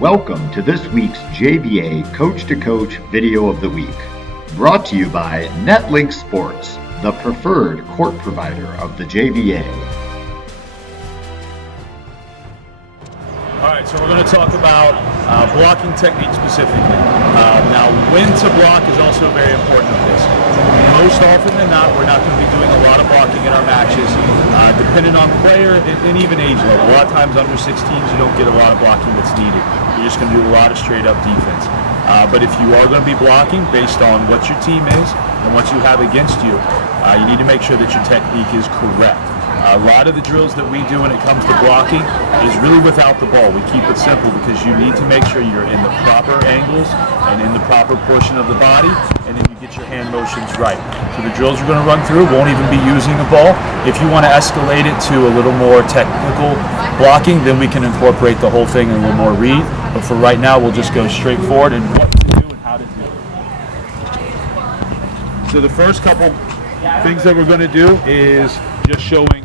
Welcome to this week's JVA Coach to Coach Video of the Week, brought to you by NetLink Sports, the preferred court provider of the JVA. All right, so we're going to talk about blocking technique specifically. Now, when to block is also very important with this. Most often than not, we're not going to be doing a lot of blocking in our matches, depending on player and even age level. A lot of times under 16s, you don't get a lot of blocking that's needed. You're just going to do a lot of straight-up defense. But if you are going to be blocking based on what your team is and what you have against you, you need to make sure that your technique is correct. A lot of the drills that we do when it comes to blocking is really without the ball. We keep it simple because you need to make sure you're in the proper angles and in the proper portion of the body, and then you get your hand motions right. So the drills we're going to run through won't even be using a ball. If you want to escalate it to a little more technical blocking, then we can incorporate the whole thing in a little more read. But for right now, we'll just go straight forward and what to do and how to do it. So the first couple things that we're going to do is just showing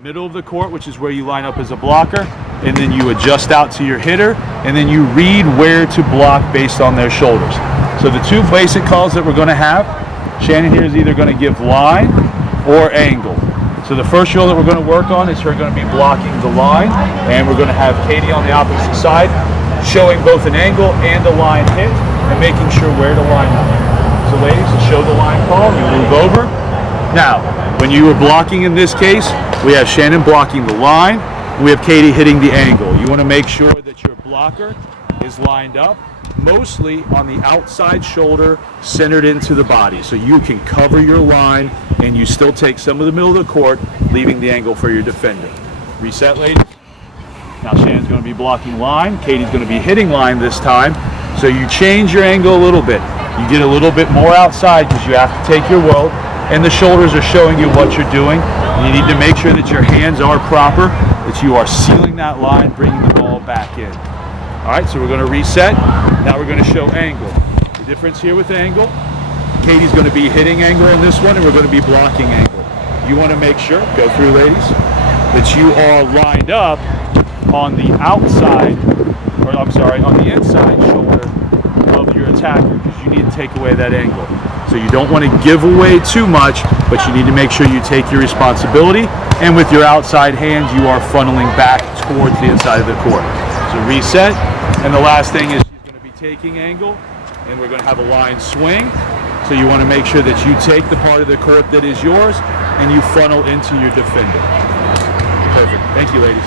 middle of the court, which is where you line up as a blocker, and then you adjust out to your hitter, and then you read where to block based on their shoulders. So the two basic calls that we're going to have, Shannon here is either going to give line or angle. So the first drill that we're going to work on is her going to be blocking the line, and we're going to have Katie on the opposite side showing both an angle and a line hit and making sure where to line up. So ladies, to show the line call, you move over. Now, when you are blocking in this case, we have Shannon blocking the line, and we have Katie hitting the angle. You want to make sure that your blocker is lined up, mostly on the outside shoulder, centered into the body. So you can cover your line, and you still take some of the middle of the court, leaving the angle for your defender. Reset, ladies. Now Shannon's going to be blocking line. Katie's going to be hitting line this time. So you change your angle a little bit. You get a little bit more outside because you have to take your load, and the shoulders are showing you what you're doing. You need to make sure that your hands are proper, that you are sealing that line, bringing the ball back in. All right, so we're going to reset. Now we're going to show angle. The difference here with angle, Katie's going to be hitting angle in this one, and we're going to be blocking angle. You want to make sure, go through ladies, that you are lined up on the outside, or I'm sorry, on the inside shoulder of your attacker, because you need to take away that angle. So you don't want to give away too much, but you need to make sure you take your responsibility, and with your outside hands, you are funneling back towards the inside of the court. So reset, and the last thing is she's going to be taking angle, and we're going to have a line swing. So you want to make sure that you take the part of the court that is yours, and you funnel into your defender. Perfect. Thank you, ladies.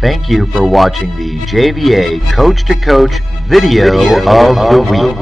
Thank you for watching the JVA Coach to Coach Video of the Week.